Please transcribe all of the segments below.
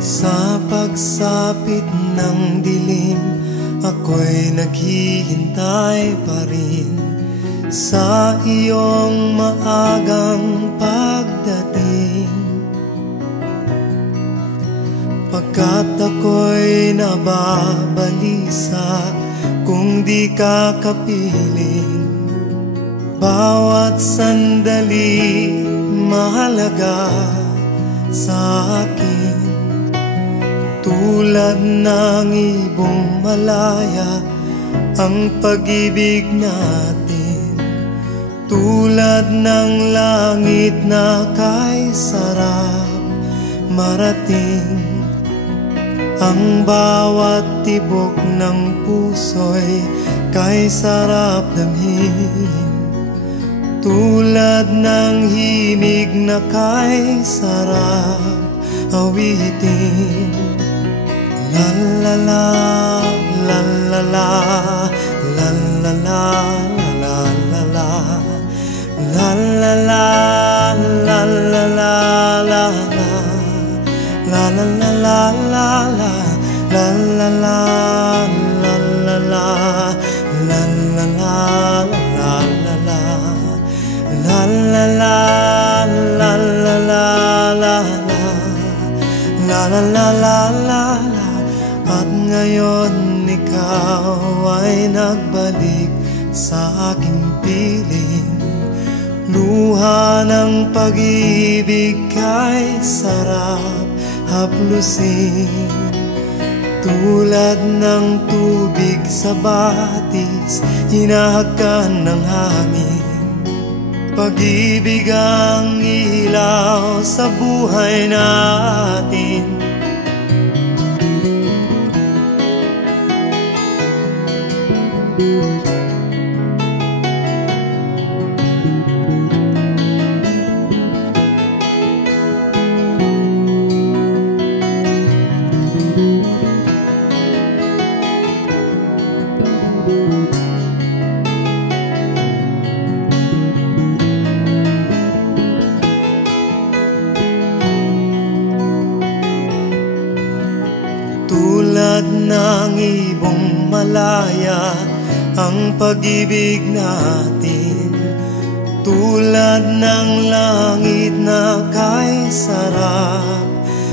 Sa pagsapit ng dilim, ako'y naghihintay pa rin sa iyong maagang pagdating. Pagkat ako'y nababalisa kung di ka kapiling. Bawat sandali mahalaga sa akin. Tulad ng ibong malaya ang pag-ibig natin. Tulad ng langit na kay sarap marating. Ang bawat tibok ng puso'y kay sarap damhin. Tulad ng himig na kay sarap awitin. La la la, la la la, la la la, la la la, la la la, la la la, la la la la la la la, la la la, la la la, la la la, la la la, la la la, la la la, la la la la la. At ngayon ikaw ay nagbalik sa aking piling. Luha ng pag-ibig kay sarap haplusin. Tulad ng tubig sa batis, hinahakan ng hangin. Pag-ibig ang ilaw sa buhay natin. Tulad ng ibong malaya ang pag-ibig natin. Tulad ng langit na kay sarap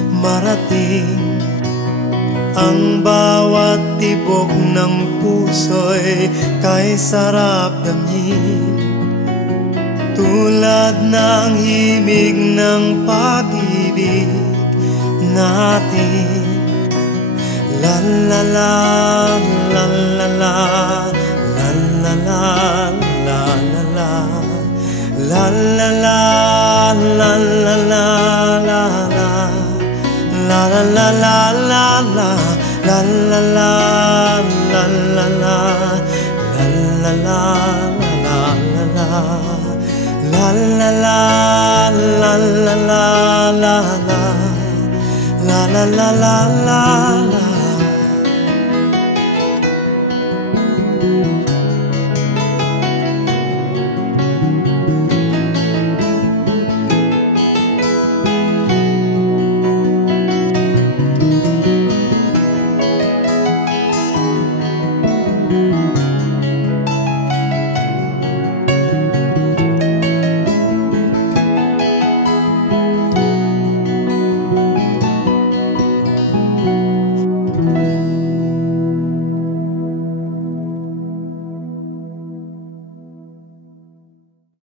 marating. Ang bawat tibok ng puso'y kay sarap damhin. Tulad ng himig ng pag-ibig natin. La la la, la la la, la la la, la la la, la la la, la la la, la la, la la la la la, la la la la, la la la, la la la, la la la, la la la, la la la, la la la la la la la.